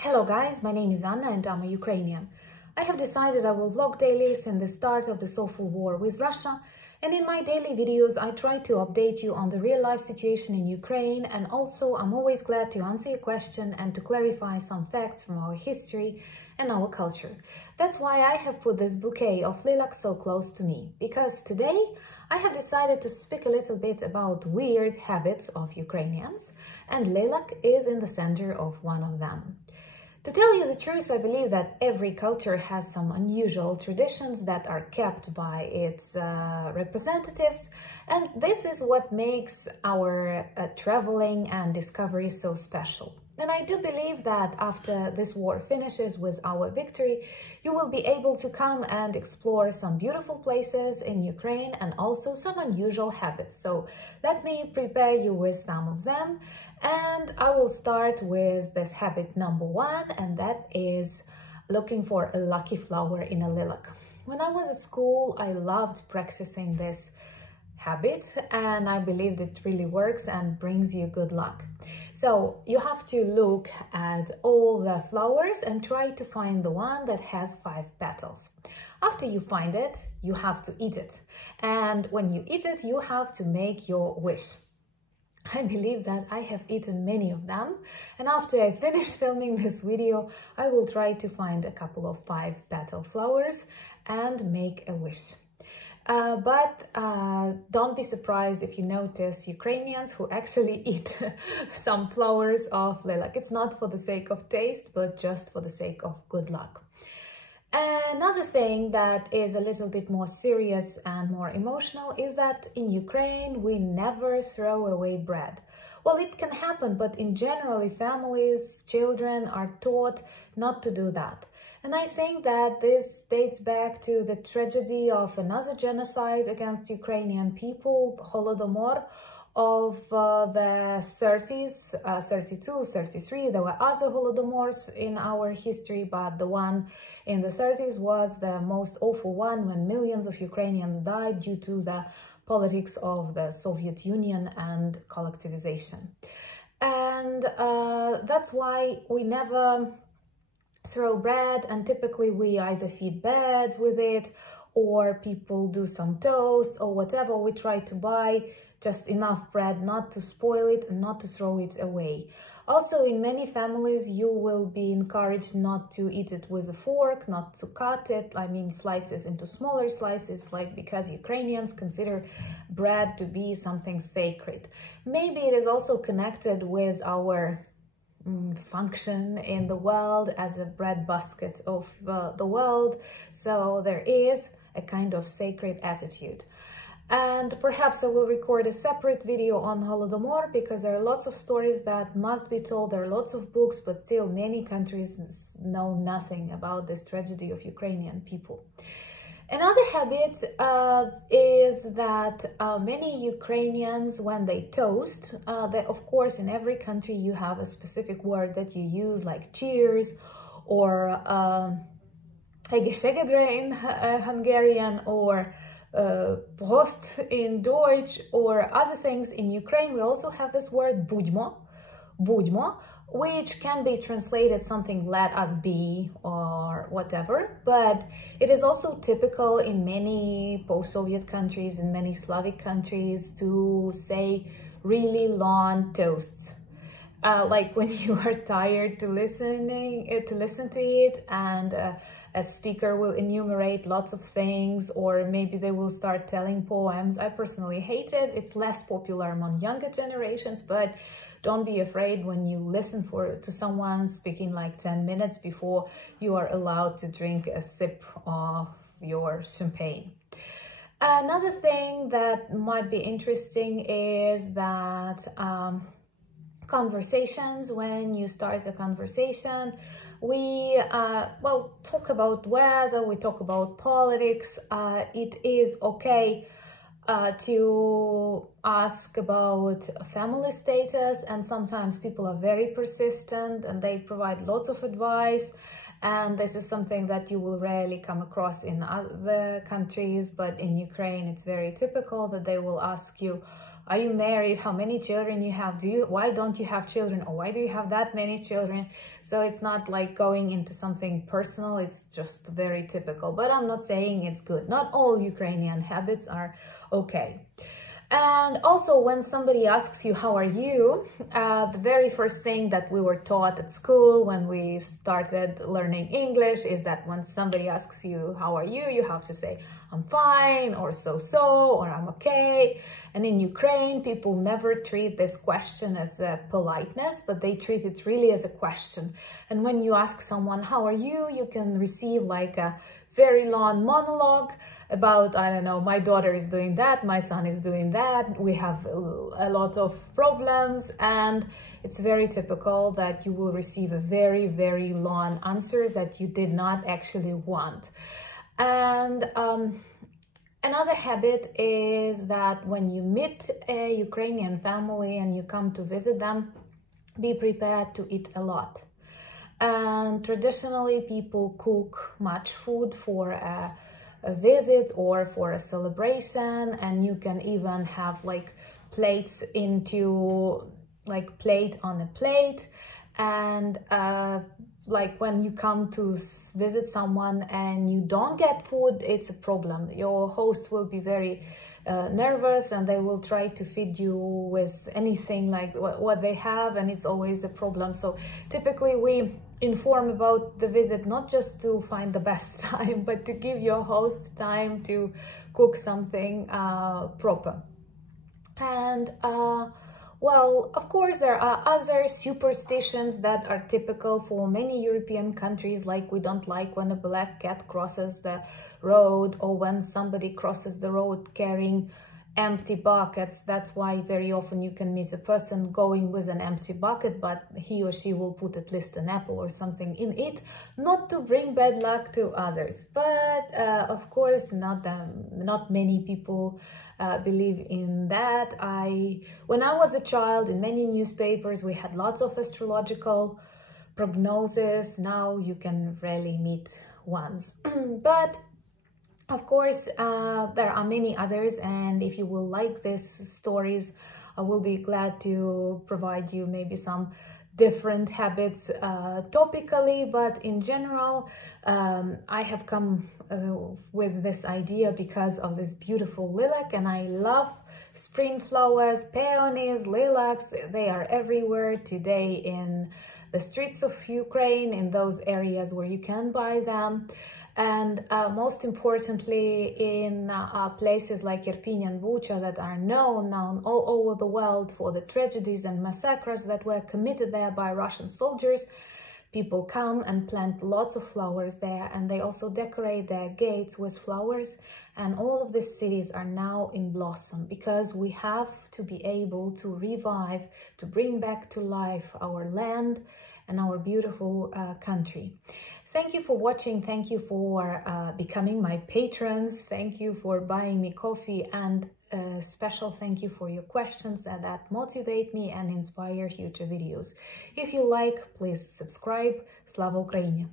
Hello guys, my name is Anna and I'm a Ukrainian. I have decided I will vlog daily since the start of this awful war with Russia, and in my daily videos I try to update you on the real-life situation in Ukraine, and also I'm always glad to answer your question and to clarify some facts from our history and our culture. That's why I have put this bouquet of lilac so close to me, because today I have decided to speak a little bit about weird habits of Ukrainians, and lilac is in the center of one of them. To tell you the truth, I believe that every culture has some unusual traditions that are kept by its representatives, and this is what makes our traveling and discovery so special. And I do believe that after this war finishes with our victory, you will be able to come and explore some beautiful places in Ukraine and also some unusual habits. So let me prepare you with some of them. And I will start with this habit number one, and that is looking for a lucky flower in a lilac. When I was at school, I loved practicing this habit, and I believed it really works and brings you good luck. So you have to look at all the flowers and try to find the one that has 5 petals. After you find it, you have to eat it. And when you eat it, you have to make your wish. I believe that I have eaten many of them, and after I finish filming this video, I will try to find a couple of 5-petal flowers and make a wish. But don't be surprised if you notice Ukrainians who actually eat some flowers of lilac. It's not for the sake of taste, but just for the sake of good luck. Another thing that is a little bit more serious and more emotional is that in Ukraine we never throw away bread. Well, it can happen, but in general, families, children are taught not to do that. And I think that this dates back to the tragedy of another genocide against Ukrainian people, the Holodomor of the 30s, 32, 33. There were other Holodomors in our history, but the one in the 30s was the most awful one, when millions of Ukrainians died due to the politics of the Soviet Union and collectivization. And that's why we never throw bread, and typically we either feed birds with it, or people do some toast or whatever. We try to buy just enough bread not to spoil it and not to throw it away. Also, in many families, you will be encouraged not to eat it with a fork, not to cut it, I mean slices into smaller slices, like because Ukrainians consider bread to be something sacred. Maybe it is also connected with our function in the world as a breadbasket of the world, so there is a kind of sacred attitude. And perhaps I will record a separate video on Holodomor, because there are lots of stories that must be told. There are lots of books, but still many countries know nothing about this tragedy of Ukrainian people. Another habit is that many Ukrainians, when they toast, of course in every country you have a specific word that you use, like cheers or egészségedre in Hungarian, or Prost in Deutsch, or other things. In Ukraine we also have this word budьмо, which can be translated something "let us be" or whatever, but it is also typical in many post-Soviet countries, in many Slavic countries, to say really long toasts. Like when you are tired to listen to it, and a speaker will enumerate lots of things, or maybe they will start telling poems. I personally hate it. It's less popular among younger generations, but don't be afraid when you listen to someone speaking like 10 minutes before you are allowed to drink a sip of your champagne. Another thing that might be interesting is that conversations, when you start a conversation, we talk about weather, we talk about politics. It is okay to ask about family status, and sometimes people are very persistent and they provide lots of advice, and this is something that you will rarely come across in other countries, but in Ukraine it's very typical that they will ask you are you married, how many children you have, why don't you have children, or why do you have that many children? So it's not like going into something personal, it's just very typical. But I'm not saying it's good. Not all Ukrainian habits are okay. And also, when somebody asks you, how are you? The very first thing that we were taught at school when we started learning English is that when somebody asks you, how are you? You have to say, I'm fine, or so-so, or I'm okay. And in Ukraine, people never treat this question as a politeness, but they treat it really as a question. And when you ask someone, how are you? You can receive like a very long monologue about, I don't know, my daughter is doing that, my son is doing that, we have a lot of problems, and it's very typical that you will receive a very, very long answer that you did not actually want. And another habit is that when you meet a Ukrainian family and you come to visit them, be prepared to eat a lot. And traditionally, people cook much food for a visit or for a celebration, and you can even have like plates into like plate on a plate. And like when you come to visit someone and you don't get food, it's a problem. Your host will be very nervous, and they will try to feed you with anything like what they have, and it's always a problem. So typically we inform about the visit not just to find the best time, but to give your host time to cook something proper. And well, of course, there are other superstitions that are typical for many European countries, like we don't like when a black cat crosses the road, or when somebody crosses the road carrying empty buckets. That's why very often you can miss a person going with an empty bucket, but he or she will put at least an apple or something in it, not to bring bad luck to others. But of course, not many people believe in that. When I was a child, in many newspapers, we had lots of astrological prognosis. Now you can rarely meet ones. But of course, there are many others, and if you will like these stories, I will be glad to provide you maybe some different habits topically. But in general, I have come with this idea because of this beautiful lilac, and I love spring flowers, peonies, lilacs. They are everywhere today in the streets of Ukraine, in those areas where you can buy them. And most importantly, in places like Irpin and Bucha that are known all over the world for the tragedies and massacres that were committed there by Russian soldiers, people come and plant lots of flowers there, and they also decorate their gates with flowers. And all of these cities are now in blossom, because we have to be able to revive, to bring back to life our land and our beautiful country. Thank you for watching. Thank you for becoming my patrons. Thank you for buying me coffee, and a special thank you for your questions that motivate me and inspire future videos. If you like, please subscribe. Slava Ukraini!